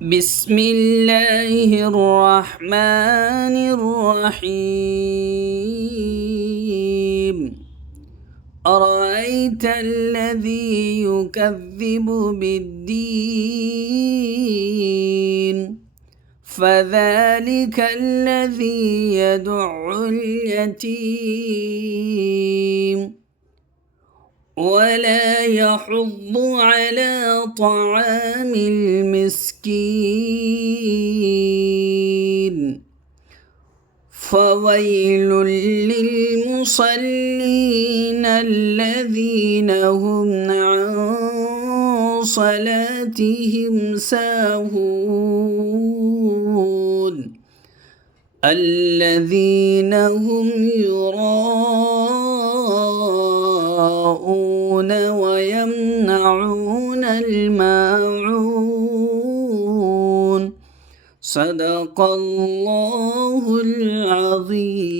بسم الله الرحمن الرحيم. أرأيت الذي يكذب بالدين فذلك الذي يدع اليتيم ولا يحض على طعام المسكين فويل للمصلين الذين هم عن صلاتهم ساهون الذين هم يراءون ويمنعون الماعون صدق الله العظيم.